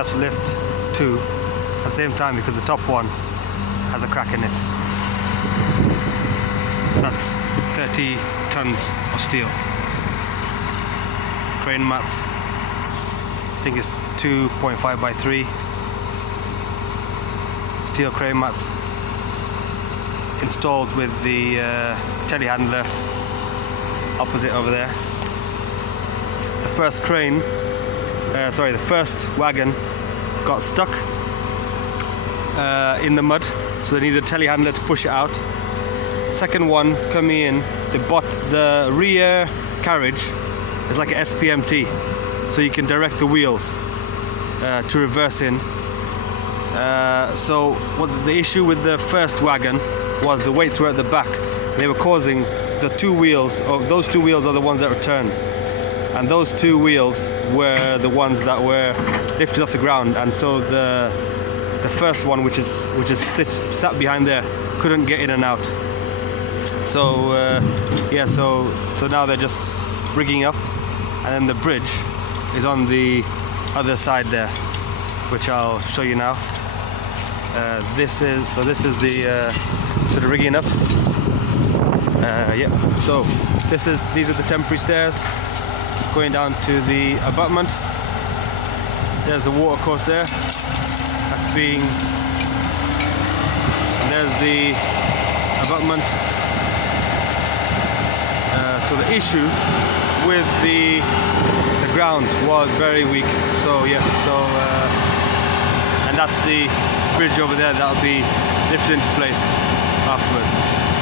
that to lift 2 at the same time because the top one has a crack in it. That's 30 tons of steel. Crane mats, I think it's 2.5 by 3 steel crane mats installed with the telehandler opposite over there. The first crane, the first wagon got stuck in the mud, so they needed a telehandler to push it out. Second one coming in, the rear carriage is like an SPMT, so you can direct the wheels to reverse in. So what the issue with the first wagon was the weights were at the back. They were causing the two wheels, or those two wheels are the ones that were turned, and those two wheels were the ones that were lifted off the ground, and so the first one, which is sat behind there, couldn't get in and out. So yeah, so now they're just rigging up, and then the bridge is on the other side there, which I'll show you now. This is the rigging up. Yeah, so these are the temporary stairs going down to the abutment. There's the water course there. That's being, and there's the abutment. So the issue with the ground was very weak. So yeah, and that's the bridge over there that'll be lifted into place afterwards.